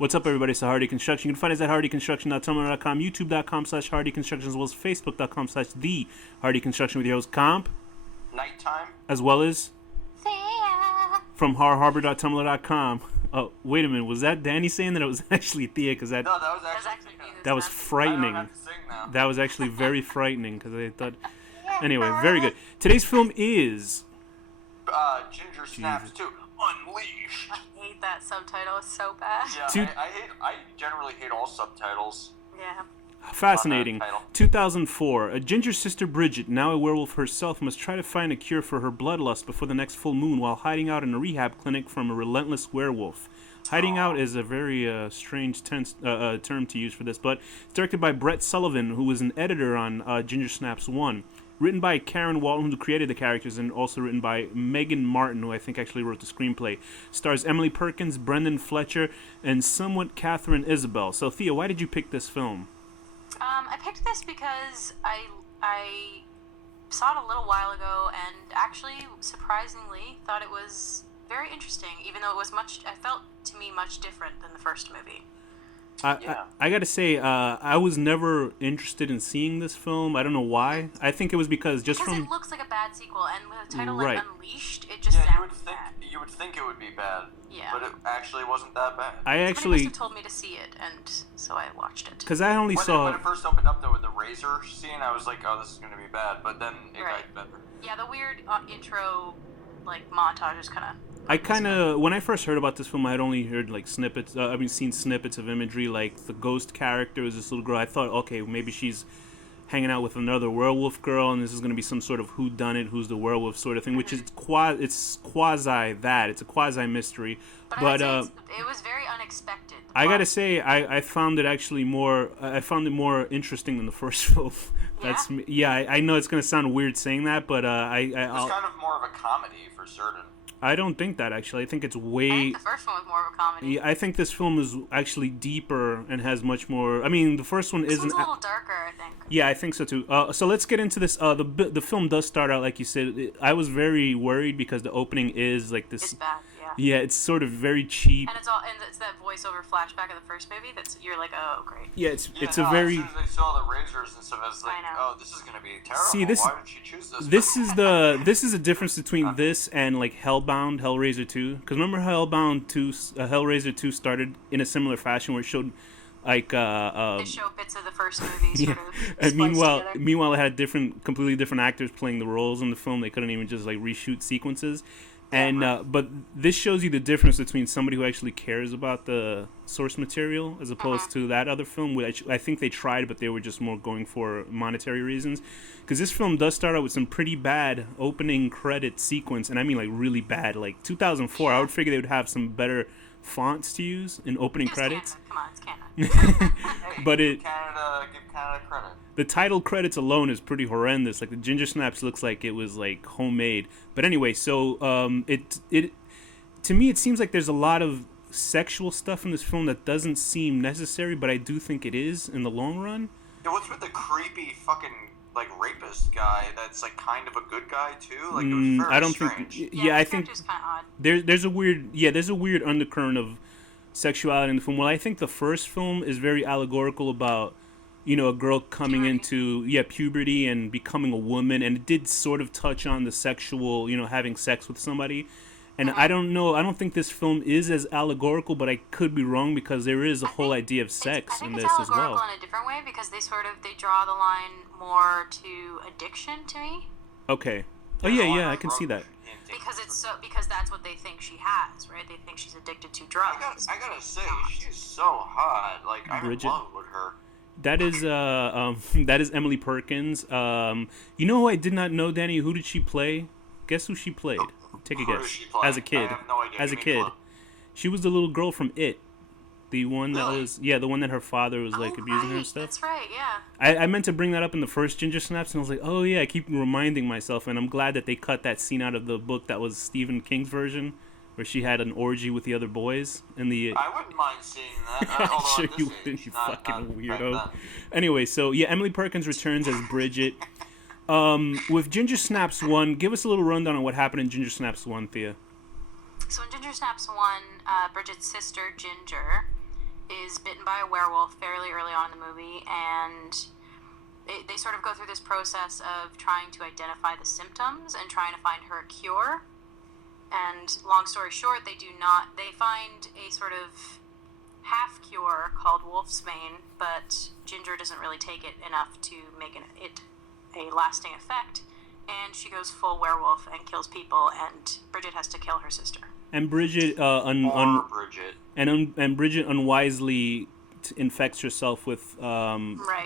What's up, everybody? It's Hardy Construction. You can find us at hardyconstruction.tumblr.com, youtube.com/hardyconstruction, as well as facebook.com/the Hardy Construction with your host, Comp. Nighttime. As well as Thea. from harharbor.tumblr.com. Oh, wait a minute. Was that Danny saying that it was actually Thea? Because No, that was actually me. that was frightening. I don't have to sing now. That was actually very frightening because I thought... Anyway, very good. Today's film is... Ginger Snaps 2, Unleashed. I hate that subtitle. It's so bad. Yeah, I generally hate all subtitles. Yeah. Fascinating. Title. 2004. A ginger sister, Bridget, now a werewolf herself, must try to find a cure for her bloodlust before the next full moon while hiding out in a rehab clinic from a relentless werewolf. Hiding out is a very strange term to use for this, but it's directed by Brett Sullivan, who was an editor on Ginger Snaps 1. Written by Karen Walton, who created the characters, and also written by Megan Martin, who I think actually wrote the screenplay. Stars Emily Perkins, Brendan Fletcher, and somewhat Catherine Isabel. So, Thea, why did you pick this film? I picked this because I saw it a little while ago and actually, surprisingly, thought it was very interesting, even though it was I felt to me much different than the first movie. I gotta say, I was never interested in seeing this film. I don't know why. I think it was because it looks like a bad sequel, and with a title Right. like Unleashed, it just sounds bad. You would think it would be bad. Yeah. But it actually wasn't that bad. Somebody must have told me to see it, and so I watched it. Because I only saw... When it first opened up, though, with the razor scene, I was like, oh, this is going to be bad. But then it got better. Yeah, the weird intro, montage is kind of... when I first heard about this film, I had only heard, snippets, seen snippets of imagery, like the ghost character is this little girl. I thought, okay, maybe she's hanging out with another werewolf girl, and this is going to be some sort of whodunit, who's the werewolf sort of thing, which is quasi that. It's a quasi-mystery. But it was very unexpected. I gotta say, I found it actually more interesting than the first film. I know it's going to sound weird saying that, but It's kind of more of a comedy, for certain. I don't think that, actually. I think it's way... I think the first one was more of a comedy. Yeah, I think this film is actually deeper and has much more... I mean, the first one isn't... This one's a little darker, I think. Yeah, I think so, too. So let's get into this. The film does start out, like you said. I was very worried because the opening is like this... It's bad, yeah. Yeah, it's sort of very cheap. And it's that voiceover flashback of the first movie you're like, oh, great. Yeah, it's a very... As soon as they saw the razors and stuff, I was like, oh, this is going to be terrible. See, Why would she choose this? This is the difference between this and Hellbound, Hellraiser 2. Because remember Hellbound 2, Hellraiser 2 started in a similar fashion where it showed they show bits of the first movie sort of and together. meanwhile it had completely different actors playing the roles in the film. They couldn't even just reshoot sequences. And but this shows you the difference between somebody who actually cares about the source material as opposed to that other film, which I think they tried, but they were just more going for monetary reasons. Because this film does start out with some pretty bad opening credit sequence, and I mean really bad. 2004, I would figure they would have some better fonts to use in opening credits. Canada. Come on, it's Canada. But give Canada credit. The title credits alone is pretty horrendous. The Ginger Snaps looks like it was homemade. But anyway, so it to me it seems like there's a lot of sexual stuff in this film that doesn't seem necessary, but I do think it is in the long run. Yeah, what's with the creepy fucking rapist guy that's kind of a good guy too? It was very I don't strange. think. Yeah, I think kind of odd. there's a weird undercurrent of sexuality in the film. Well, I think the first film is very allegorical about a girl coming into puberty and becoming a woman, and it did sort of touch on the sexual, having sex with somebody. And I don't know. I don't think this film is as allegorical, but I could be wrong because there is a whole idea of sex in this as well. I think it's allegorical in a different way because they draw the line more to addiction to me. Okay. Oh yeah, I can see that. Because that's what they think she has, right? They think she's addicted to drugs. I gotta say, she's so hot. I'm in love with her. That is Emily Perkins. Who I did not know, Danny? Who did she play? Guess who she played? Take a guess. As a kid. I have no idea. As a kid. She was the little girl from It. The one that was... Yeah, the one that her father was, abusing her and stuff. That's right, yeah. I meant to bring that up in the first Ginger Snaps, and I was like, oh, yeah, I keep reminding myself, and I'm glad that they cut that scene out of the book that was Stephen King's version, where she had an orgy with the other boys. I wouldn't mind seeing that. I'm sure you wouldn't, you fucking weirdo. Anyway, so, yeah, Emily Perkins returns as Bridget. With Ginger Snaps 1, give us a little rundown on what happened in Ginger Snaps 1, Thea. So in Ginger Snaps 1, Bridget's sister, Ginger, is bitten by a werewolf fairly early on in the movie, and they sort of go through this process of trying to identify the symptoms and trying to find her a cure. And long story short, they find a sort of half cure called wolfsbane, but Ginger doesn't really take it enough to make it a lasting effect, and she goes full werewolf and kills people, and Bridget has to kill her sister. And Bridget, Bridget. And Bridget unwisely infects herself with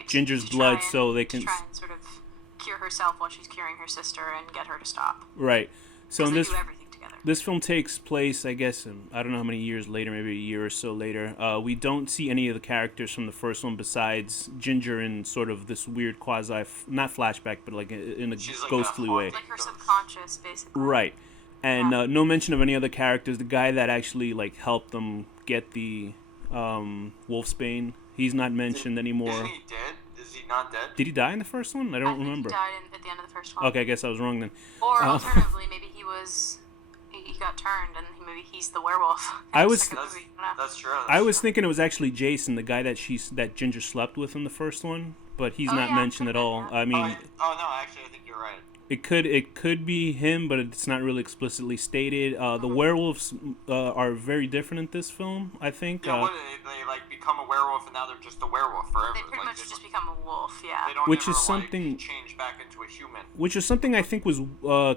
Ginger's blood, so they can try and sort of cure herself while she's curing her sister and get her to stop. Right. So in they this do everything together. This film takes place, I guess, I don't know how many years later, maybe a year or so later. We don't see any of the characters from the first one besides Ginger in sort of this weird not flashback, but like in a ghostly way. Like her subconscious, basically. Right. And no mention of any other characters. The guy that actually like helped them get the wolfsbane, he's not mentioned anymore. Isn't he dead? Is he not dead? Did he die in the first one? I don't remember. He died at the end of the first one. Okay, I guess I was wrong then. Or alternatively, maybe he got turned and maybe he's the werewolf. That's true. I was thinking it was actually Jason, the guy that Ginger slept with in the first one, but he's not mentioned at all. I mean, no, actually, I think you're right. It could be him, but it's not really explicitly stated. The werewolves are very different in this film, I think. Yeah, they like become a werewolf and now they're just a werewolf forever. They pretty much just become a wolf, yeah. They don't which ever, is something change back into a human. Which is something I think was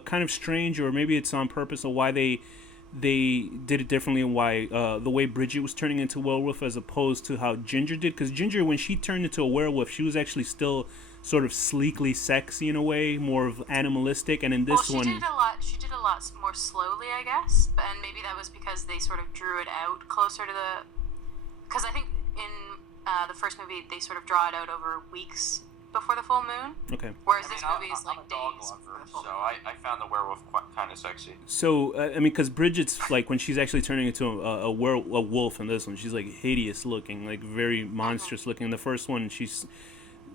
kind of strange, or maybe it's on purpose, of why they did it differently, and why the way Bridget was turning into a werewolf as opposed to how Ginger did. Because Ginger, when she turned into a werewolf, she was actually still sort of sleekly sexy in a way, more of animalistic, and in this one... She did a lot more slowly, I guess, and maybe that was because they sort of drew it out closer to the... Because I think in the first movie, they sort of draw it out over weeks before the full moon. Okay. Whereas this movie is like I'm a dog days lover, before the full so moon. I found the werewolf kind of sexy. So, I mean, because Bridget's, like, when she's actually turning into a wolf in this one, she's, like, hideous looking, like, very monstrous looking. In the first one,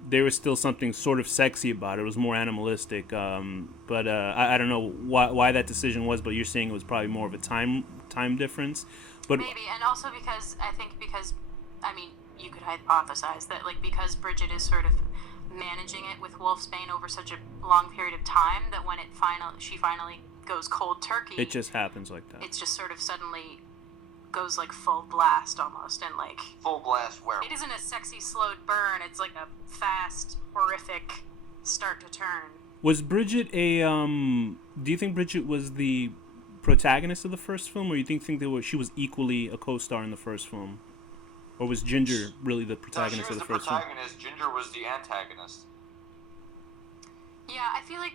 there was still something sort of sexy about it. It was more animalistic. But I don't know why that decision was, but you're saying it was probably more of a time difference. But maybe, and also because you could hypothesize that, like, because Bridget is sort of managing it with wolfsbane over such a long period of time, that when she finally goes cold turkey, it just happens like that. It's just sort of suddenly goes like full blast almost, and like full blast werewolf. It isn't a sexy slowed burn, it's like a fast, horrific start to turn. Was Bridget do you think Bridget was the protagonist of the first film, or you think she was equally a co-star in the first film? Or was Ginger really the protagonist of the first film? Ginger was the antagonist. Yeah, I feel like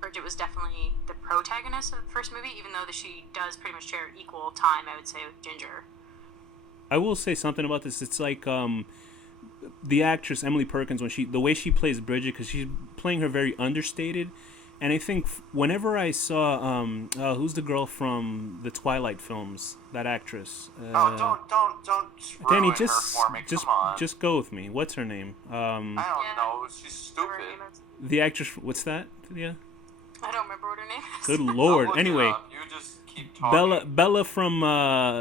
Bridget was definitely the protagonist of the first movie, even though she does pretty much share equal time, I would say, with Ginger. I will say something about this. It's like the actress Emily Perkins, the way she plays Bridget, because she's playing her very understated. And I think whenever I saw who's the girl from the Twilight films, that actress. Don't Danny, ruin her for me. Come on. just go with me. What's her name? I don't know. She's stupid. The actress. What's that? Yeah. I don't remember what her name is. Good Lord. Anyway, you just keep talking. Bella from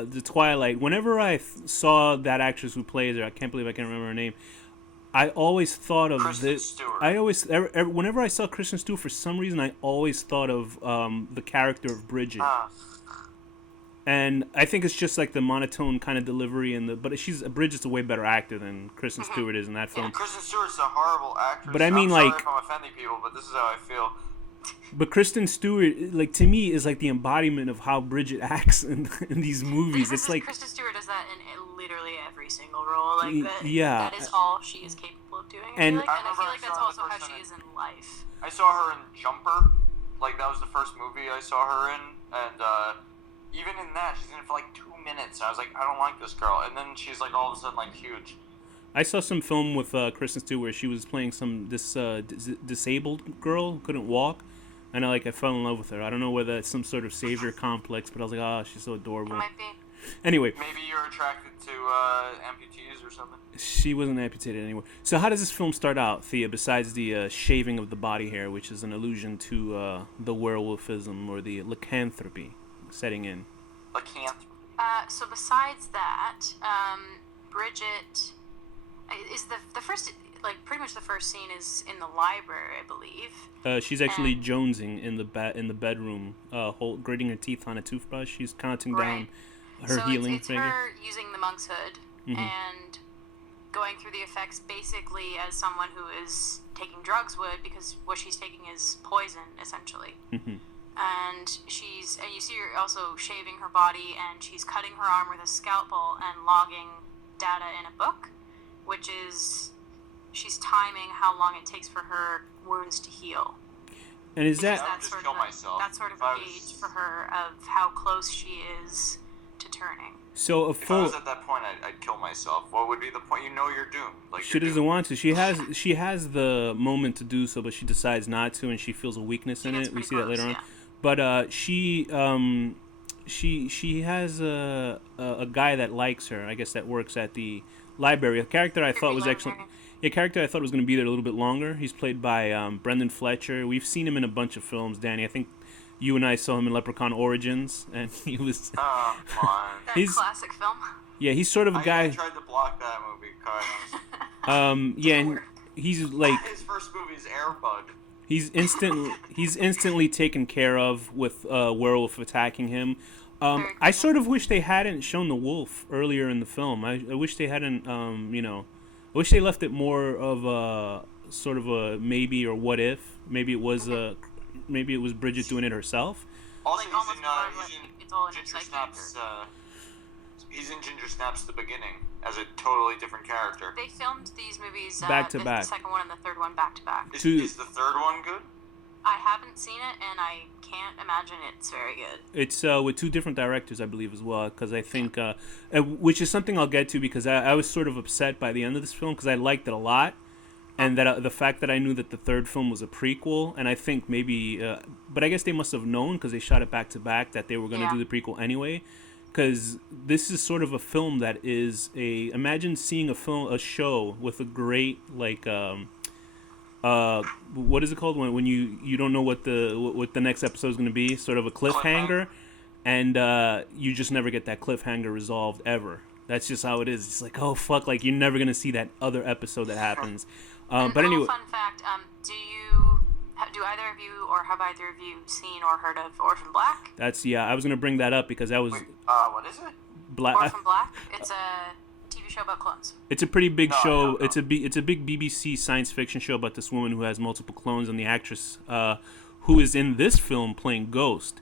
the Twilight. Whenever I saw that actress who plays her, I can't believe I can't remember her name. I always thought of Kristen Stewart. Whenever I saw Kristen Stewart, for some reason, I always thought of the character of Bridget. And I think it's just like the monotone kind of delivery, but Bridget's a way better actor than Kristen Stewart is in that film. Yeah, Kristen Stewart's a horrible actress. But I mean, I'm like, sorry if I'm offending people, but this is how I feel. But Kristen Stewart, like, to me, is like the embodiment of how Bridget acts in these movies. It's like Kristen Stewart does that in literally every single role. Like that, yeah, that is all she is capable of doing. And I feel like that's also how she is in life. I saw her in Jumper. Like, that was the first movie I saw her in, and even in that, she's in it for like 2 minutes. And I was like, I don't like this girl. And then she's like all of a sudden like huge. I saw some film with Kristen Stewart where she was playing this disabled girl who couldn't walk, and I fell in love with her. I don't know whether it's some sort of savior complex, but I was like, she's so adorable. It might be. Anyway. Maybe you're attracted to amputees or something? She wasn't amputated anymore. So how does this film start out, Thea, besides the shaving of the body hair, which is an allusion to the werewolfism or the lycanthropy setting in? Lycanthropy? So besides that, Bridget is the first, like pretty much the first scene is in the library, I believe. She's actually jonesing in the bedroom, gritting her teeth on a toothbrush. She's counting down her healing it's finger. her using the monk's hood and going through the effects basically as someone who is taking drugs would, because what she's taking is poison essentially. And you see her also shaving her body, and she's cutting her arm with a scalpel and logging data in a book, which is she's timing how long it takes for her wounds to heal. And is Because that that's sort of a gauge for her of how close she is to turning. so? If I was at that point, I'd kill myself. What would be the point? You know you're doomed. Like, She doesn't want to. She has the moment to do so, but she decides not to, and she feels a weakness in it. We see that later on. But she has a guy that likes her. I guess that works at the library. A character I thought was actually a character I thought was going to be there a little bit longer. He's played by Brendan Fletcher. We've seen him in a bunch of films, Danny. I think you and I saw him in Leprechaun Origins, and he was. That classic film. Yeah, he's sort of a guy. I tried to block that movie, quite Yeah, and he's like his first movie is Air Bud. he's instantly taken care of with a werewolf attacking him. I sort of wish they hadn't shown the wolf earlier in the film. I wish they hadn't, I wish they left it more of a sort of a maybe or what if. Maybe it was Bridget doing it herself. Also, it's all in her psyche. He's in Ginger Snaps the beginning as a totally different character. They filmed these movies back to back. The second one and the third one back to back. Is the third one good? I haven't seen it, and I can't imagine it's very good. It's with two different directors, I believe, as well, because I think, which is something I'll get to, because I was sort of upset by the end of this film, because I liked it a lot, and that the fact that I knew that the third film was a prequel, and I think maybe, but I guess they must have known, because they shot it back to back, that they were going to do the prequel anyway, because this is sort of a film that is imagine seeing a show with a great, like, what is it called when you don't know what the next episode is going to be, sort of a cliffhanger, and you just never get that cliffhanger resolved ever. That's just how it is. It's like, oh fuck, like you're never going to see that other episode that happens. But anyway, fun fact, do either of you or have either of you seen or heard of Orphan Black? I was going to bring that up because that was what is it? Orphan Black. It's a TV show about clones. It's a pretty big show. It's a big BBC science fiction show about this woman who has multiple clones, and the actress who is in this film playing Ghost.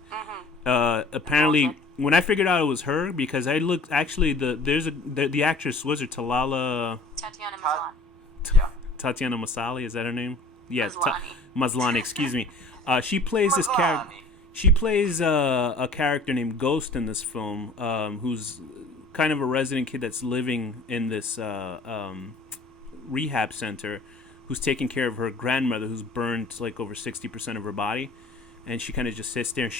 Apparently, when I figured out it was her, because I looked, actually the actress was her Tatiana Maslany. Tatiana Maslany, is that her name? Yes, Maslany. Excuse me. She plays this character. She plays a character named Ghost in this film, who's kind of a resident kid that's living in this rehab center, who's taking care of her grandmother, who's burned like over 60% of her body, and she kind of just sits there. And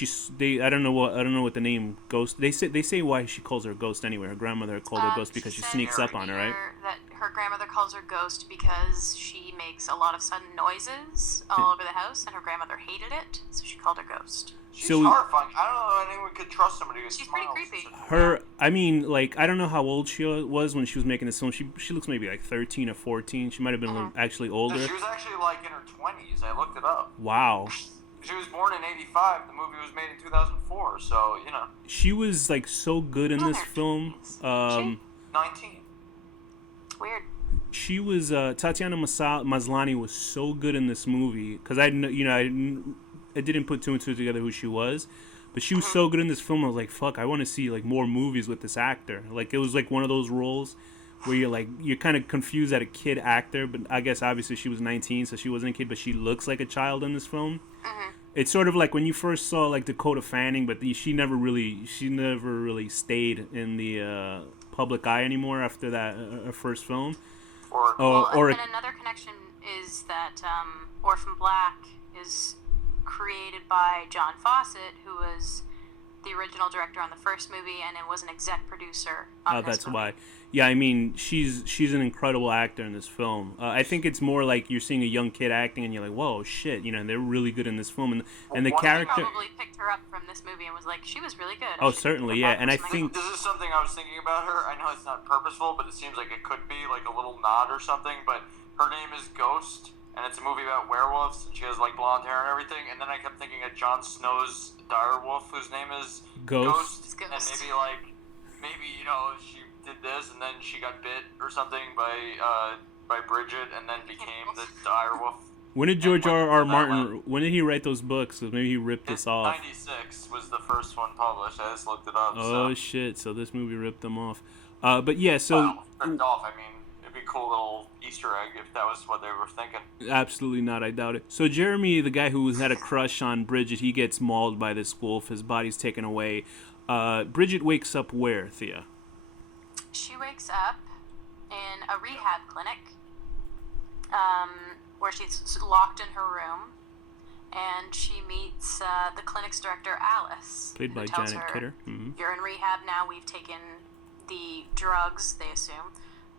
I don't know what the name Ghost. They say why she calls her Ghost anyway. Her grandmother called her Ghost because she sneaks up on her, right? That her grandmother calls her Ghost because she makes a lot of sudden noises all over the house, and her grandmother hated it, so she called her Ghost. She's horrifying. I don't know if anyone could trust somebody who She's smiles. pretty creepy. I mean, like, I don't know how old she was when she was making this film. She looks maybe like 13 or 14. She might have been actually older. She was actually like in her 20s. I looked it up. Wow. She was born in 85. The movie was made in 2004, so, you know. She was, like, so good in this film. 19. Weird. She was, Tatiana Maslany was so good in this movie, because I didn't put two and two together who she was, but she was so good in this film. I was like, fuck, I want to see like more movies with this actor. Like, it was like one of those roles where you're kind of confused at a kid actor, but I guess obviously she was 19, so she wasn't a kid, but she looks like a child in this film. It's sort of like when you first saw like Dakota Fanning, but she never really stayed in the public eye anymore after that first film. And another connection is that Orphan Black is created by John Fawcett, who was the original director on the first movie, and it was an exec producer on this That's movie. why. Yeah, I mean, she's an incredible actor in this film. I think it's more like you're seeing a young kid acting, and you're like, whoa, shit, you know, they're really good in this film, and the One thing I character. probably picked her up from this movie and was like, she was really good. Oh, certainly, yeah, and I think This is something I was thinking about her. I know it's not purposeful, but it seems like it could be like a little nod or something. But her name is Ghost, and it's a movie about werewolves, and she has like blonde hair and everything. And then I kept thinking of Jon Snow's direwolf, whose name is Ghost. It's and Ghost. maybe you know she did this, and then she got bit or something by Bridget, and then became the direwolf. When did George R. That Martin? When did he write those books? So maybe he ripped this off. 96 was the first one published. I just looked it up. Oh so. shit! So this movie ripped them off. But yeah, so Well, ripped off. I mean, it'd be a cool little Easter egg if that was what they were thinking. absolutely not. I doubt it. So Jeremy, the guy who had a crush on Bridget, he gets mauled by this wolf. His body's taken away. Bridget wakes up where, Thea? She wakes up in a rehab clinic, where she's locked in her room, and she meets the clinic's director, Alice, Played who by tells Janet her, Kidder. Mm-hmm. You're in rehab now. We've taken the drugs, they assume,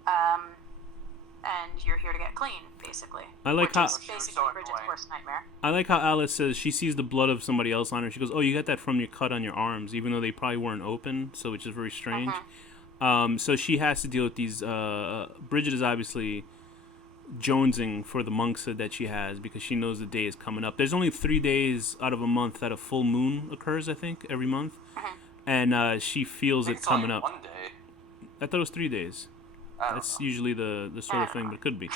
and you're here to get clean, basically. I like which how- is basically So Bridget's annoying. worst nightmare. I like how Alice says she sees the blood of somebody else on her. She goes, "Oh, you got that from your cut on your arms, even though they probably weren't open." So, which is very strange. So she has to deal with these. Bridget is obviously jonesing for the monkshood that she has because she knows the day is coming up. There's only 3 days out of a month that a full moon occurs, I think, every month, and she feels I it think it's only coming up. One day. I thought it was 3 days. I don't That's know. usually the sort of thing, but it could be.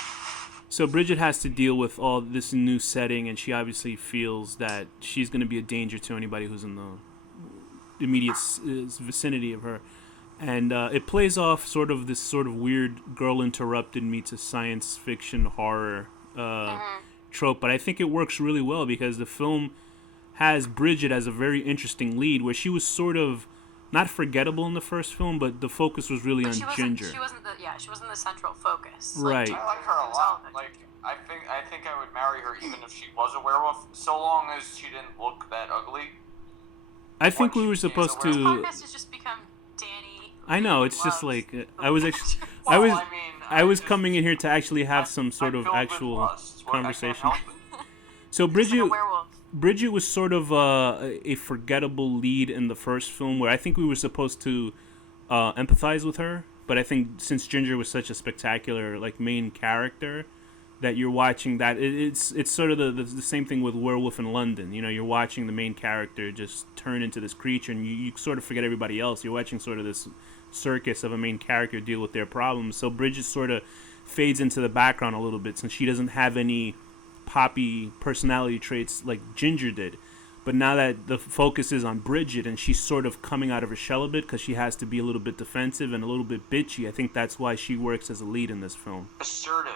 So Bridget has to deal with all this new setting, and she obviously feels that she's going to be a danger to anybody who's in the immediate vicinity of her. And it plays off sort of this sort of weird Girl Interrupted meets a science fiction horror trope, but I think it works really well because the film has Bridget as a very interesting lead, where she was sort of not forgettable in the first film, but the focus was really on Ginger. She wasn't the central focus. Right. I like her a lot. Like, I think I would marry her even if she was a werewolf, so long as she didn't look that ugly. I think we were Once she is supposed a This to. podcast has just become Danny. I know who it's just loves like the I was. picture. I was. Well, I was just- coming in here to actually have some sort I'm of filled with actual lust. What, I can't conversation. help it. So He's like Bridget, a werewolf. Bridget was sort of a forgettable lead in the first film, where I think we were supposed to empathize with her. But I think since Ginger was such a spectacular like main character, that you're watching that it's sort of the same thing with Werewolf in London. You know, you're watching the main character just turn into this creature, and you sort of forget everybody else. You're watching sort of this circus of a main character deal with their problems. So Bridget sort of fades into the background a little bit since she doesn't have any poppy personality traits like Ginger did. But now that the focus is on Bridget and she's sort of coming out of her shell a bit because she has to be a little bit defensive and a little bit bitchy, I think that's why she works as a lead in this film. Assertive.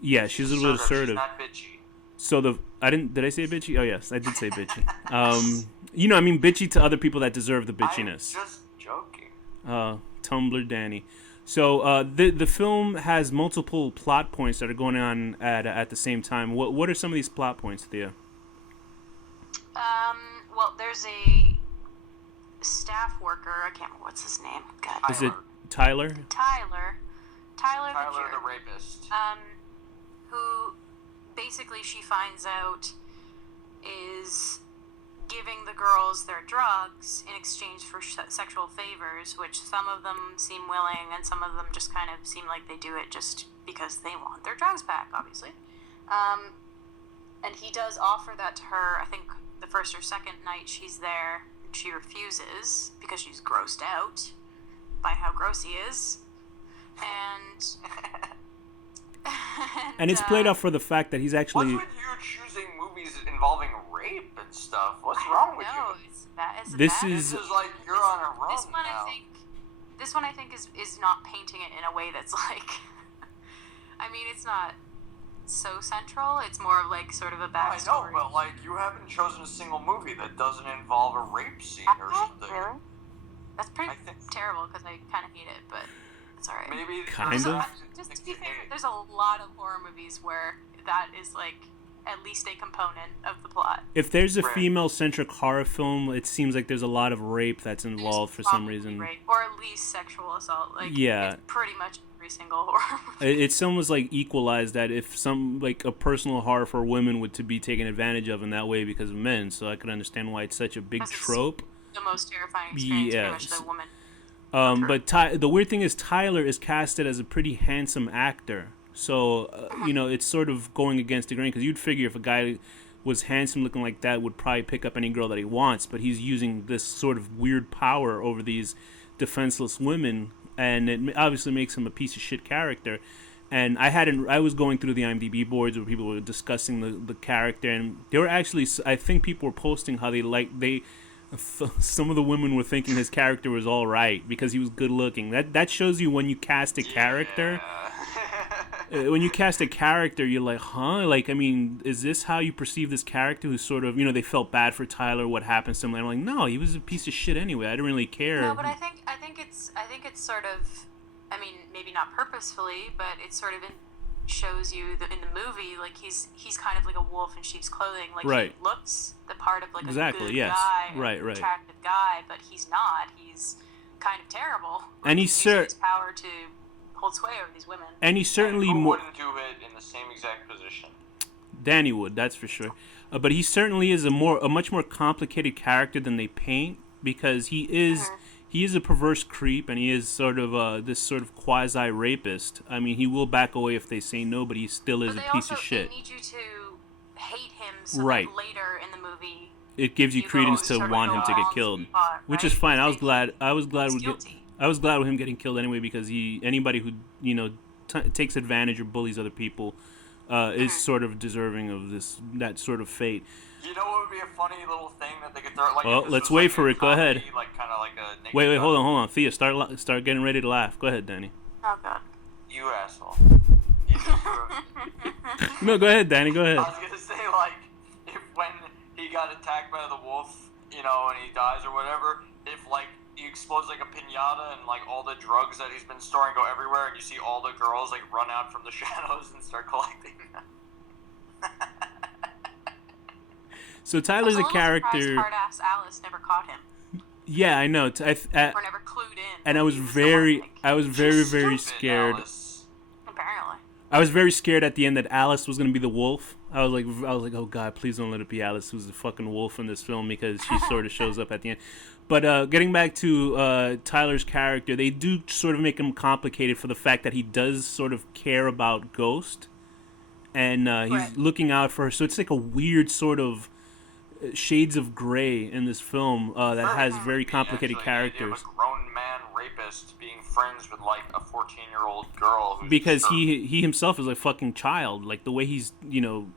Yeah, she's a little bit assertive. She's not bitchy. So did I say bitchy? Oh yes, I did say bitchy. You know, I mean bitchy to other people that deserve the bitchiness. I'm just joking. Tumblr Danny. So the film has multiple plot points that are going on at the same time. What are some of these plot points, Thea? Well, there's a staff worker. I can't remember what's his name. God. Is it Tyler? Tyler Tyler the the jerk. rapist. Who basically she finds out is giving the girls their drugs in exchange for sexual favors, which some of them seem willing and some of them just kind of seem like they do it just because they want their drugs back, obviously. And he does offer that to her, I think the first or second night she's there, and she refuses because she's grossed out by how gross he is. And it's played off for the fact that he's actually. What's with you choosing movies involving rape and stuff? What's wrong with No, you? it's bad. It's This bad. is- This is like you're on a run This one, now. This one I think is not painting it in a way that's like. I mean, it's not so central. It's more of like sort of a I backstory. know, but like you haven't chosen a single movie that doesn't involve a rape scene or something. Really? That's pretty I think- terrible because I kind of hate it, but it's alright. Maybe Kind there's of. a- Just to be fair, there's a lot of horror movies where that is like at least a component of the plot. If there's a female-centric horror film, it seems like there's a lot of rape that's involved for some reason. Rape, or at least sexual assault. Like, yeah. It's pretty much every single horror movie. It's almost like equalized that if some, like, a personal horror for women would to be taken advantage of in that way because of men, so I could understand why it's such a big trope. The most terrifying experience, pretty much the woman. But the weird thing is Tyler is casted as a pretty handsome actor. So, it's sort of going against the grain, because you'd figure if a guy was handsome looking like that would probably pick up any girl that he wants, but he's using this sort of weird power over these defenseless women, and it obviously makes him a piece of shit character. And I was going through the IMDb boards where people were discussing the character, and they were actually, I think people were posting how some of the women were thinking his character was all right because he was good looking. That shows you when you cast a character. When you cast a character, you're like, huh? Like, I mean, is this how you perceive this character who's sort of, they felt bad for Tyler, what happened to him? And I'm like, no, he was a piece of shit anyway. I didn't really care. No, but I think it's sort of, I mean, maybe not purposefully, but it sort of shows you in the movie, like, he's kind of like a wolf in sheep's clothing. Like, right. He looks the part of, like, a exactly, good yes. guy, right. attractive guy, but he's not. He's kind of terrible. And he's using his power to hold sway over these women. And he's certainly who wouldn't do it in the same exact position? Danny would, that's for sure. But he certainly is a much more complicated character than they paint, because he is a perverse creep, and he is sort of this sort of quasi rapist. I mean, he will back away if they say no, but he still is a piece of shit. They need you to hate him, so right. that later in the movie it gives you credence to want him to get killed, which is fine. I was glad with him getting killed anyway, because anybody who takes advantage or bullies other people is sort of deserving of that sort of fate. You know what would be a funny little thing that they could throw? Like, well, let's wait for it. Go ahead. Like, kind of like a wait, hold on. Thea, start getting ready to laugh. Go ahead, Danny. Oh God. You asshole. You No, go ahead, Danny. Go ahead. I was gonna say, like, if when he got attacked by the wolf, and he dies or whatever, if like he explodes like a piñata and like all the drugs that he's been storing go everywhere, and you see all the girls like run out from the shadows and start collecting them. So Tyler's a character. Hard-ass Alice never caught him. Yeah, I know. Or never clued in. And I was very scared. Alice. Apparently. I was very scared at the end that Alice was gonna be the wolf. I was like, oh God, please don't let it be Alice who's the fucking wolf in this film, because she sort of shows up at the end. But getting back to Tyler's character, they do sort of make him complicated for the fact that he does sort of care about Ghost, and he's looking out for her. So it's like a weird sort of shades of gray in this film that has very complicated characters. A grown man rapist being friends with like a 14-year-old girl. Because he himself is a fucking child. Like the way he's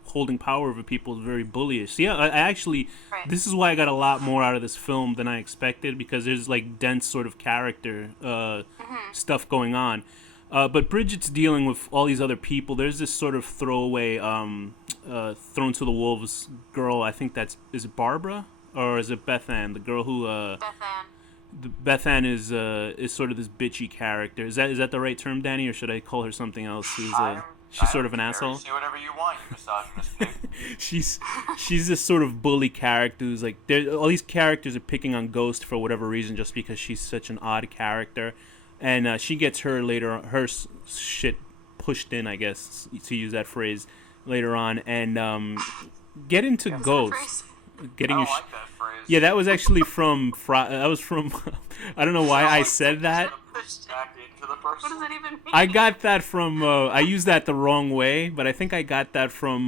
holding power over people is very bullyish. So yeah, I actually this is why I got a lot more out of this film than I expected, because there's like dense sort of character stuff going on. But Bridget's dealing with all these other people. There's this sort of throwaway thrown to the wolves girl. I think is it Barbara or is it Beth Ann? The girl who Beth Ann is sort of this bitchy character. Is that the right term, Danny, or should I call her something else? She's sort of an asshole. Say whatever you want, you misogynist. she's this sort of bully character who's like, all these characters are picking on Ghost for whatever reason, just because she's such an odd character. And she gets her shit pushed in, I guess, to use that phrase, later on. And get into Ghost. Getting I your like that phrase. Yeah, that was actually from. That was from. I don't know why I said that. Back into the person. What does that even mean? I got that from. I used that the wrong way, but I think I got that from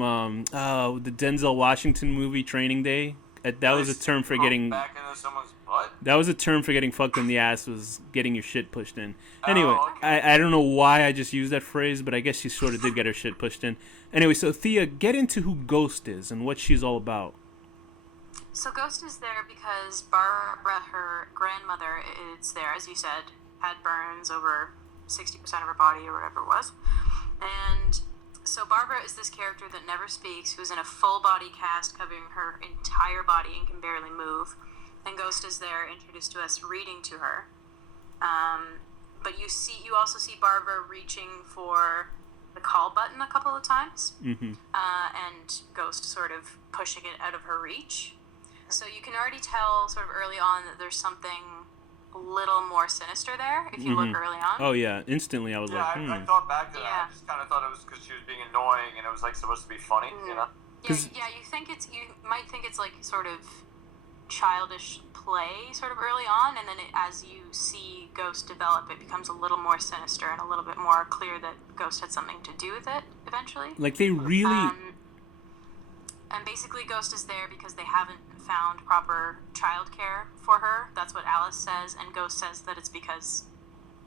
the Denzel Washington movie Training Day. That was a term for getting. Back into someone's butt? That was a term for getting fucked in the ass, was getting your shit pushed in. Anyway, okay. I don't know why I just used that phrase, but I guess she sort of did get her shit pushed in. Anyway, so Thea, get into who Ghost is and what she's all about. So Ghost is there because Barbara, her grandmother, is there, as you said, had burns over 60% of her body or whatever it was. And so Barbara is this character that never speaks, who's in a full body cast covering her entire body and can barely move. And Ghost is there, introduced to us, reading to her. But you also see Barbara reaching for the call button a couple of times, Mm-hmm. and Ghost sort of pushing it out of her reach. So you can already tell sort of early on that there's something a little more sinister there if you look early on. Oh yeah, instantly I was like, I thought back to that. I just kind of thought it was because she was being annoying and it was like supposed to be funny, you know? Yeah, you might think it's like sort of childish play sort of early on, and then as you see Ghost develop, it becomes a little more sinister and a little bit more clear that Ghost had something to do with it eventually. Like they really... and basically Ghost is there because they haven't found proper childcare for her. That's what Alice says, and Ghost says that it's because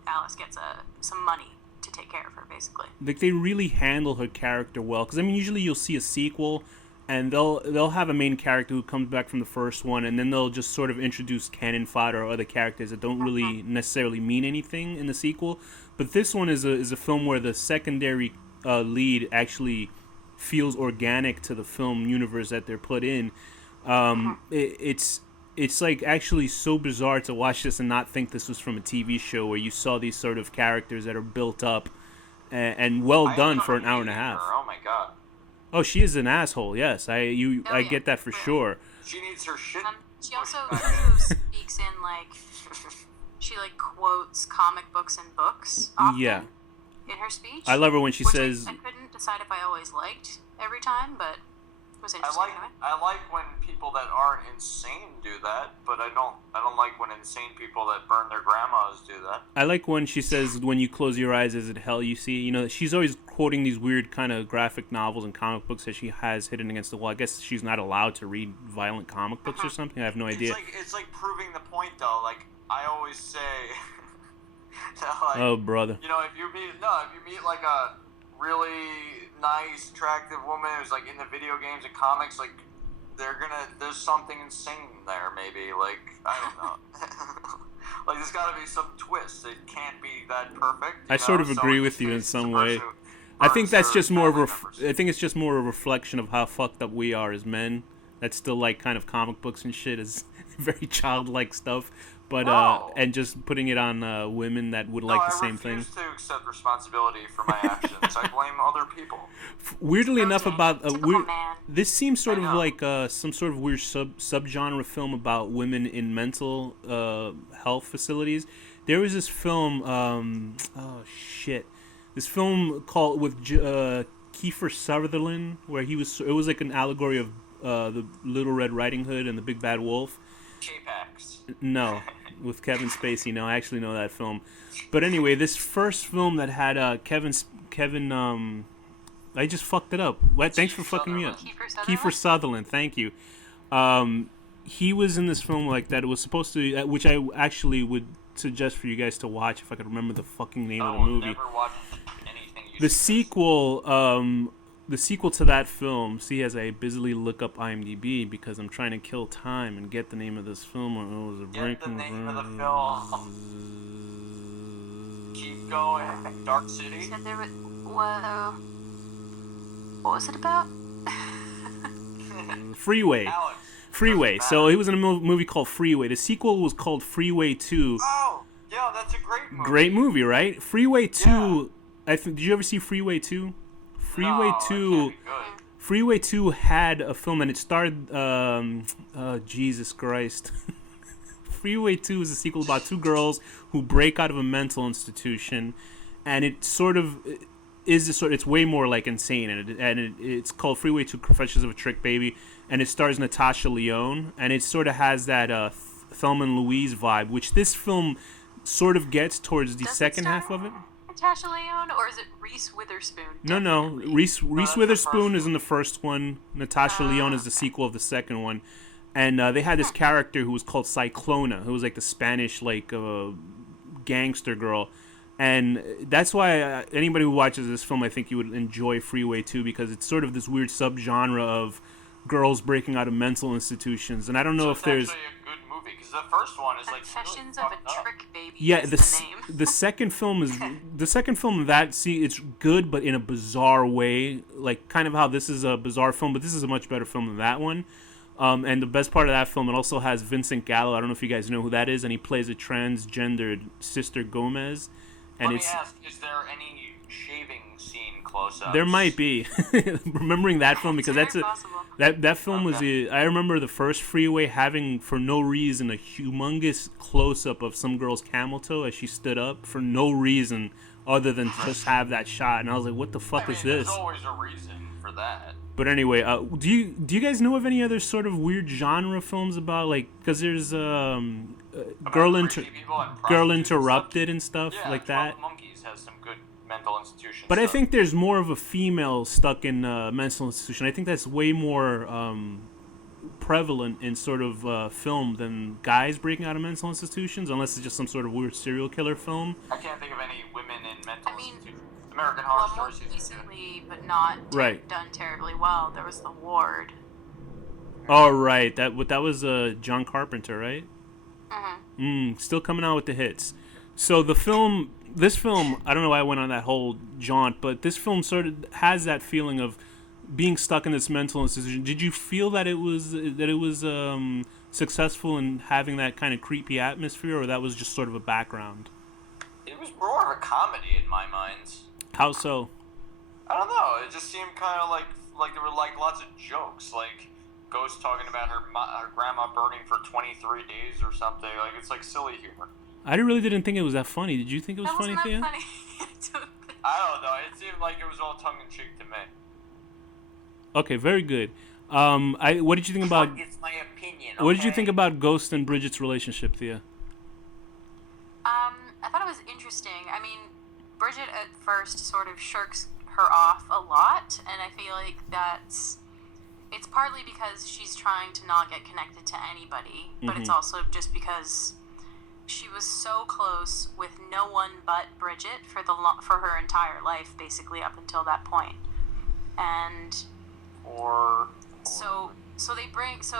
Alice gets some money to take care of her, basically. Like they really handle her character well, because I mean usually you'll see a sequel and they'll have a main character who comes back from the first one, and then they'll just sort of introduce cannon fodder or other characters that don't really necessarily mean anything in the sequel. But this one is a film where the secondary lead actually feels organic to the film universe that they're put in. It's like actually so bizarre to watch this and not think this was from a TV show where you saw these sort of characters that are built up and well done for an hour and a half. Oh my god. Oh, she is an asshole. Yes, I get that for sure. She needs her shit. She also speaks in like she like quotes comic books and books often in her speech. I love her when she says. I couldn't decide if I always liked every time, but it was interesting. I like when people that aren't insane do that, but I don't like when insane people that burn their grandmas do that. I like when she says, "When you close your eyes, is it hell you see?" You know, she's always quoting these weird kind of graphic novels and comic books that she has hidden against the wall. I guess she's not allowed to read violent comic books or something. I have no idea. It's like proving the point though. Like I always say. Like, oh brother. You know, if you meet like a really nice, attractive woman who's like into video games and comics, like there's something insane there, maybe. Like I don't know. Like there's got to be some twist. It can't be that perfect. I sort of agree with you in some way. I think that's just more of I think it's just more a reflection of how fucked up we are as men. That still like kind of comic books and shit is very childlike stuff. But and just putting it on women that would like the same thing. I refuse to accept responsibility for my actions. I blame other people. Weirdly enough, about this seems sort of like some sort of weird subgenre film about women in mental health facilities. There was this film. This film called with Kiefer Sutherland, where it was like an allegory of the Little Red Riding Hood and the Big Bad Wolf. J-Pax. No, with Kevin Spacey. No, I actually know that film. But anyway, this first film that had Kevin. I just fucked it up. What? Thanks for fucking me up. Kiefer Sutherland. Thank you. He was in this film like that. It was supposed to, which I actually would suggest for you guys to watch if I could remember the fucking name of the movie. Never watched anything you the sequel. The sequel to that film, see, as I busily look up IMDb because I'm trying to kill time and get the name of this film. It was a Get the name of the film. Keep going. Dark City. You said there was, what was it about? Freeway. Alex, Freeway. So he was in a movie called Freeway. The sequel was called Freeway 2. Oh, yeah, that's a great movie. Great movie, right? Freeway 2. Yeah. Did you ever see Freeway 2? Freeway 2 had a film, and it starred Jesus Christ. Freeway 2 is a sequel about two girls who break out of a mental institution, and it sort of is it's way more like insane, and it's called Freeway 2: Confessions of a Trick Baby, and it stars Natasha Lyonne, and it sort of has that Thelma and Louise vibe, which this film sort of gets towards the second half of it. Natasha Lyonne, or is it Reese Witherspoon? No. Reese Witherspoon is in the first one. Natasha Lyonne is the sequel of the second one. And they had this character who was called Cyclona, who was like the Spanish gangster girl. And that's why anybody who watches this film, I think you would enjoy Freeway 2, because it's sort of this weird subgenre of girls breaking out of mental institutions. And I don't know if there's... Actually a good movie, because the first one is like Confessions really of a Trick Baby. Yeah, is the name. the second film is it's good, but in a bizarre way, like kind of how this is a bizarre film, but this is a much better film than that one. And the best part of that film, it also has Vincent Gallo. I don't know if you guys know who that is, and he plays a transgendered Sister Gomez. And Let me ask: is there any shaving scene close-ups. There might be. Remembering that film, because It's that's very a possible. that film was I remember the first Freeway having, for no reason, a humongous close-up of some girl's camel toe as she stood up for no reason other than just have that shot, and I was like, what the fuck is this? There's always a reason for that. But anyway, do you guys know of any other sort of weird genre films about, like, because there's Girl Crazy people and Girl prostitutes and Interrupted and stuff Yeah, like 12 that? Monkeys has some good mental institution But I stuff. think there's more of a female stuck in a mental institution. I think that's way more prevalent in sort of film than guys breaking out of mental institutions, unless it's just some sort of weird serial killer film. I can't think of any women in mental I mean, institutions. American Horror Well, Story most season 2. recently, but not Right. done terribly well, there was The Ward. Oh, right. That was John Carpenter, right? Mm-hmm. Still coming out with the hits. So this film, I don't know why I went on that whole jaunt, but this film sort of has that feeling of being stuck in this mental institution. Did you feel that it was successful in having that kind of creepy atmosphere, or that was just sort of a background? It was more of a comedy in my mind. How so? I don't know. It just seemed kind of like there were like lots of jokes, like Ghost talking about her grandma burning for 23 days or something. Like it's like silly humor. I really didn't think it was that funny. Did you think it was That funny, wasn't Thea? that funny. I don't know. It seemed like it was all tongue in cheek to me. Okay, very good. What did you think about? It's my opinion. What did you okay? think about Ghost and Bridget's relationship, Thea? I thought it was interesting. I mean, Bridget at first sort of shirks her off a lot, and I feel like it's partly because she's trying to not get connected to anybody, but it's also just because she was so close with no one but Bridget for her entire life, basically up until that point. And so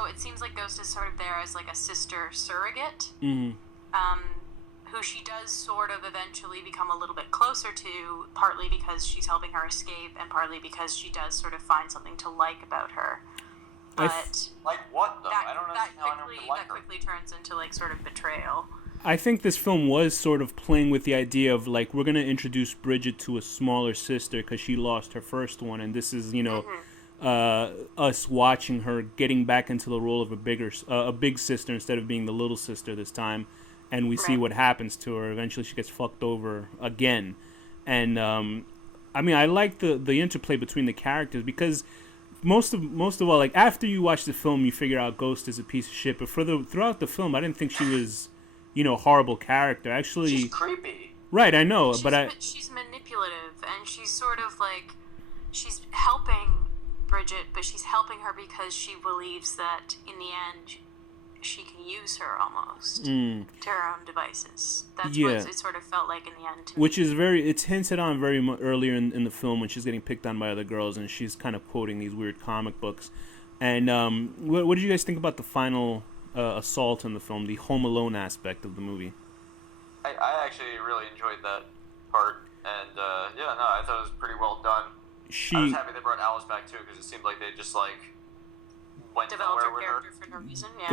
it seems like Ghost is sort of there as like a sister surrogate. Who she does sort of eventually become a little bit closer to, partly because she's helping her escape, and partly because she does sort of find something to like about her. But like what though? I don't that understand how anyone could like her. quickly turns into like sort of betrayal. I think this film was sort of playing with the idea of, like, we're going to introduce Bridget to a smaller sister because she lost her first one, and this is, us watching her getting back into the role of a big sister instead of being the little sister this time, and we see what happens to her. Eventually she gets fucked over again. And I mean, I like the interplay between the characters, because most of all, like, after you watch the film you figure out Ghost is a piece of shit, but throughout the film I didn't think she was horrible character. Actually, She's creepy. Right, I know, She's manipulative, and she's sort of like, she's helping Bridget, but she's helping her because she believes that in the end she can use her almost to her own devices. That's what it sort of felt like in the end to me. Which is it's hinted on very much earlier in the film when she's getting picked on by other girls, and she's kind of quoting these weird comic books. And what did you guys think about the final assault in the film, the Home Alone aspect of the movie? I actually really enjoyed that part, and I thought it was pretty well done. I was happy they brought Alice back too, because it seemed like they just like went Developed nowhere her with her. character for no reason. Yeah.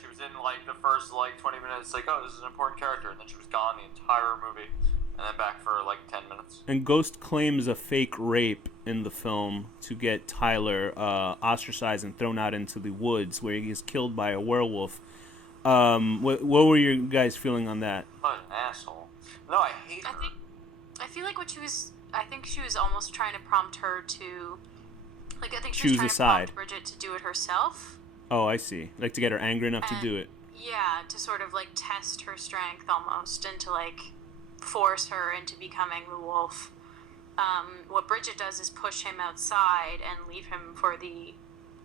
She was in like the first like 20 minutes, like, oh, this is an important character, and then she was gone the entire movie, and then back for like 10 minutes. And Ghost claims a fake rape in the film to get Tyler ostracized and thrown out into the woods, where he is killed by a werewolf. What were your guys feeling on that? What an asshole! No, I hate her. I feel like I think she was almost trying to prompt her to, like, I think she Choose was trying a to side. prompt Bridget to do it herself. Oh, I see. Like, to get her angry enough to And- do it. Yeah, to sort of like test her strength almost, and to like force her into becoming the wolf. What Bridget does is push him outside and leave him for the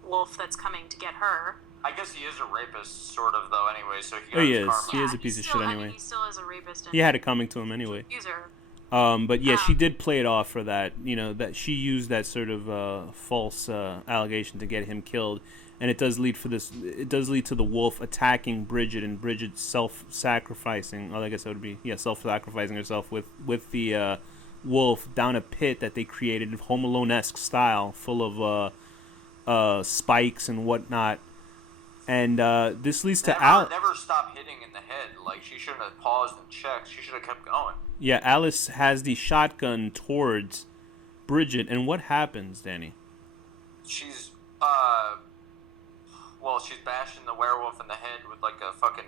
wolf that's coming to get her. I guess he is a rapist, sort of, though. Anyway, so he got Oh, he his is. karma. He is a piece of shit anyway. I mean, he still is a rapist. And He had it coming to him anyway. User. But yeah, she did play it off for that. That she used that sort of false allegation to get him killed, and it does lead to the wolf attacking Bridget, and Bridget self-sacrificing. Oh, I guess that would be self-sacrificing herself with the wolf down a pit that they created, Home Alone-esque style, full of spikes and whatnot. And this leads to Never stop hitting in the head. Like, she shouldn't have paused and checked. She should have kept going. Yeah, Alice has the shotgun towards Bridget, and what happens, Danny? She's she's bashing the werewolf in the head with like a fucking,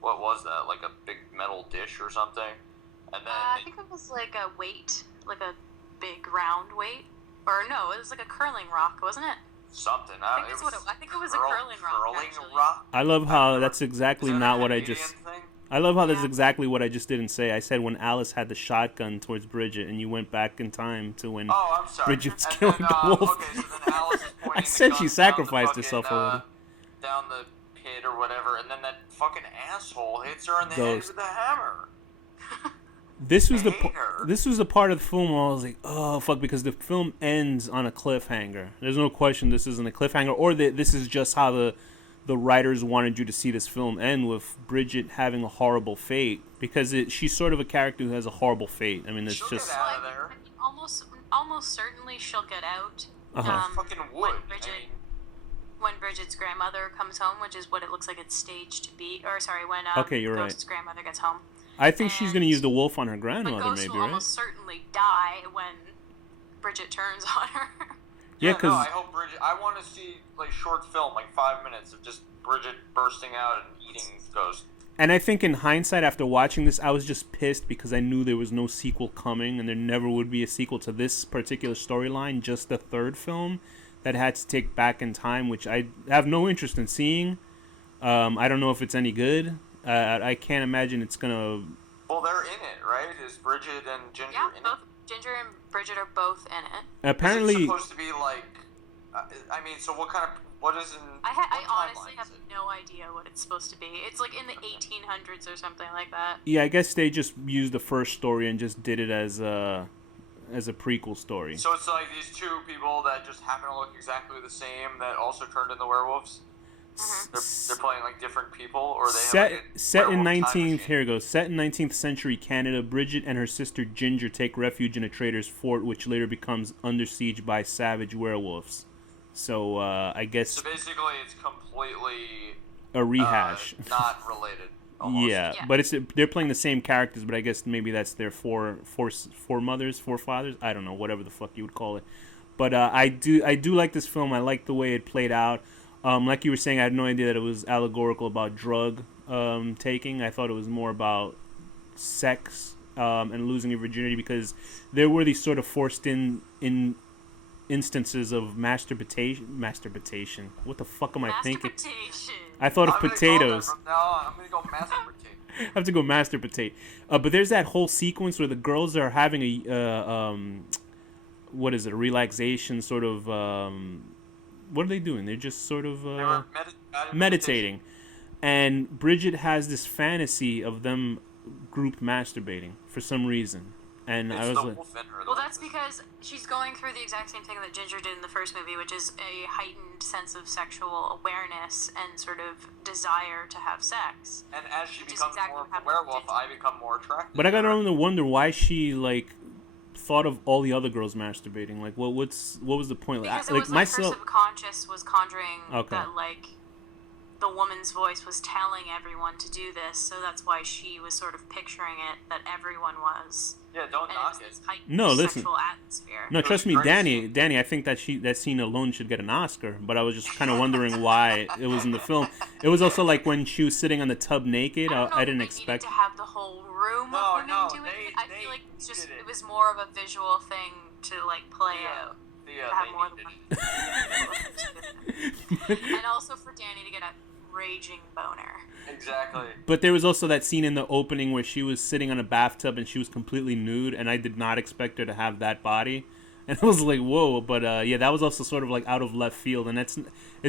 what was that? Like a big metal dish or something. And then I think it was like a weight, like a big round weight, or no, it was like a curling rock, wasn't it? Something. I think it was a curling rock. Actually. I love how that's exactly not what I just. Thing? I love how that's exactly what I just didn't say. I said when Alice had the shotgun towards Bridget, and you went back in time to when I'm sorry. Bridget's and killing then, the wolf. Okay, so then Alice is pointing I said the she gun sacrificed down the herself fucking, already. Down the pit or whatever, and then that fucking asshole hits her in the head Ghost. with a hammer. This was I hate her. this was the part of the film where I was like, oh fuck, because the film ends on a cliffhanger. There's no question this isn't a cliffhanger, or that this is just how the writers wanted you to see this film end, with Bridget having a horrible fate, because she's sort of a character who has a horrible fate. I mean, it's She'll just get out of there. I mean, almost certainly she'll get out. Fucking would. When Bridget's grandmother comes home, which is what it looks like it's staged to be, or sorry, when Okay, you're right. Ghost's grandmother gets home. I think she's going to use the wolf on her But grandmother, Ghost maybe, will right? almost certainly die when Bridget turns on her. Yeah, no, I hope Bridget. I want to see like short film, like 5 minutes of just Bridget bursting out and eating Ghost. And I think in hindsight, after watching this, I was just pissed because I knew there was no sequel coming, and there never would be a sequel to this particular storyline, just the third film that had to take back in time, which I have no interest in seeing. I don't know if it's any good. I can't imagine it's gonna. Well, they're in it, right? Is Bridget and Ginger Yeah, in both it? Ginger and Bridget are both in it. Apparently, Is it supposed to be like? I mean, so what kind of? What is in? I what honestly timeline have is it? no idea what it's supposed to be. It's like in the 1800s or something like that. yeah, I guess they just used the first story and just did it as a prequel story. So it's like these two people that just happen to look exactly the same that also turned into werewolves. They're playing like different people, or they have like a set in werewolf time 19th. machine. Here we go. Set in 19th century Canada, Bridget and her sister Ginger take refuge in a trader's fort, which later becomes under siege by savage werewolves. So I guess So basically, it's completely a rehash. not related. Almost. Yeah, Yeah. but they're playing the same characters, but I guess maybe that's their forefathers. I don't know, whatever the fuck you would call it. But I do like this film. I like the way it played out. Like you were saying, I had no idea that it was allegorical about drug taking. I thought it was more about sex and losing your virginity, because there were these sort of forced in instances of masturbation. What the fuck am I thinking? I thought of I'm gonna potatoes. From now on, I'm gonna go masturbate. I have to go masturbate. But there's that whole sequence where the girls are having a what is it? A relaxation sort of. What are they doing? They're just sort of They were meditating. And Bridget has this fantasy of them group masturbating for some reason. And It's I was the like, wolf in her. Well, that's because she's going through the exact same thing that Ginger did in the first movie, which is a heightened sense of sexual awareness and sort of desire to have sex. And as she Which is becomes exactly more of what a werewolf, happened I become more attracted. but I to gotta her. wonder why she like thought of all the other girls masturbating. Like, what was the point? Because it Like was like her myself. subconscious was conjuring Okay. that, like, the woman's voice was telling everyone to do this, so that's why she was sort of picturing it that everyone was. Yeah, don't And it knock was it. this heightened No, listen. sexual atmosphere. No, It trust was me, great Danny. scene. Danny, I think that scene alone should get an Oscar. But I was just kind of wondering why it was in the film. It was also like when she was sitting on the tub naked. I don't know I if didn't they expect. needed to have the whole room No, of women no, doing they- it. I they feel like it's just did it. it was more of a visual thing to like play out. Yeah, To have they more than needed one. And also for Danny to get a raging boner. Exactly. But there was also that scene in the opening where she was sitting on a bathtub and she was completely nude, and I did not expect her to have that body. And I was like, whoa. But yeah, that was also sort of like out of left field. And it's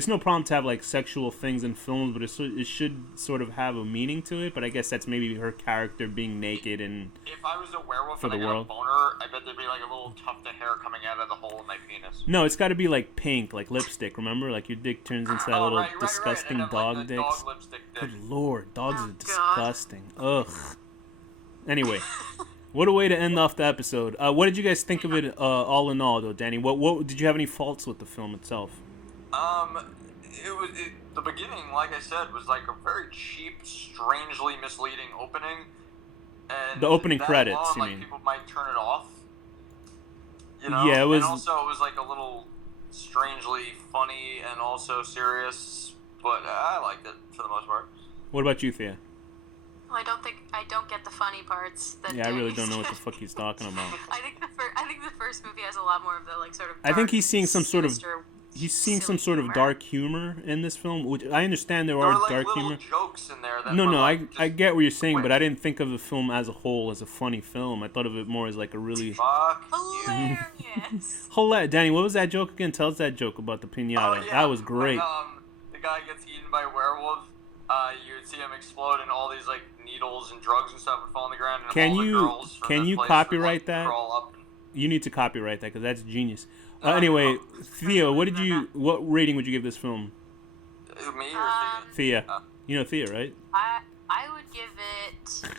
no problem to have like sexual things in films, but it should sort of have a meaning to it. But I guess that's maybe her character being naked and. If I was a werewolf For and the I got world. a boner, I bet there'd be like a little tuft of hair coming out of the hole in my penis. No, it's got to be like pink, like lipstick. Remember, like your dick turns into that little disgusting I'd have, dog like, the dick. dog lipstick dick. Good lord, dogs Oh, are God. disgusting. Ugh. Anyway, what a way to end off the episode. What did you guys think of it, all in all, though, Danny? What did you have any faults with the film itself? The beginning, like I said, was like a very cheap, strangely misleading opening. And The opening that credits, alone, you like, mean? people might turn it off. You know? Yeah, it was. And also, it was like a little strangely funny and also serious, but I liked it for the most part. What about you, Thea? Well, I don't get the funny parts. That Yeah, I really Danny's don't know what the doing. fuck he's talking about. I think the first movie has a lot more of the like sort of. I think he's seeing some sort of silly humor. dark humor in this film, which I understand there There are were like dark little humor. jokes in there that No, were no, like, I just get what you're saying, but quick. I didn't think of the film as a whole as a funny film. I thought of it more as like a really Fuck you. Hilarious. Danny, what was that joke again? Tell us that joke about the pinata. Oh, yeah. That was great. When, the guy gets eaten by a werewolf, you would see him explode, and all these like needles and drugs and stuff would fall on the ground. And Can all the you- girls from can the you place copyright would, like, that? Crawl up and, You need to copyright that because that's genius. No, Anyway, no. Theo, what rating would you give this film? Me or Thea, Uh. you know Thea, right? I would give it.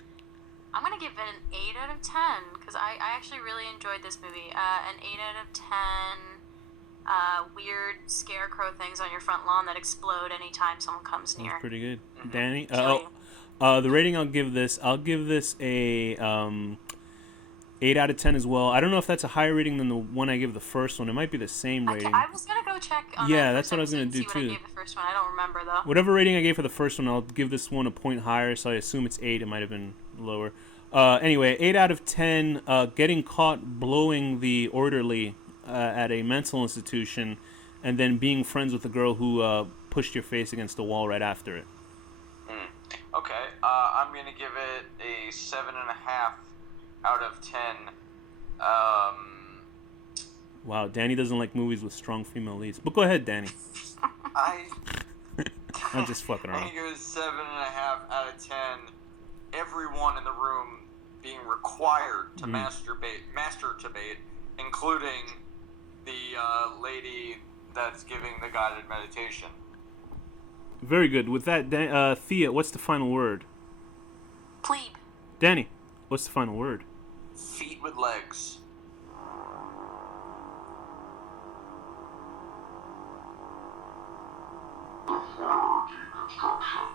I'm gonna give it an 8 out of 10 because I actually really enjoyed this movie. An 8 out of 10. Weird scarecrow things on your front lawn that explode anytime someone comes near. That's pretty good. Mm-hmm. Danny, Kill the rating I'll give this a 8 out of 10 as well. I don't know if that's a higher rating than the one I gave the first one. It might be the same rating. I was gonna go check. On Yeah, that that's first what I was gonna episode do and see too. What I gave the first one. I don't remember though. Whatever rating I gave for the first one, I'll give this one a point higher, so I assume it's 8. It might have been lower. Anyway, 8 out of 10, getting caught blowing the orderly at a mental institution, and then being friends with the girl who pushed your face against the wall right after it. Okay, I'm gonna give it a 7.5 out of 10. Wow, Danny doesn't like movies with strong female leads. But go ahead, Danny. I'm just fucking I'm around. gonna give it a 7.5 out of 10. Everyone in the room being required to masturbate, including the lady that's giving the guided meditation. Very good. With that, Thea, what's the final word? Plebe. Danny, what's the final word? Feet with legs. The horror deconstruction.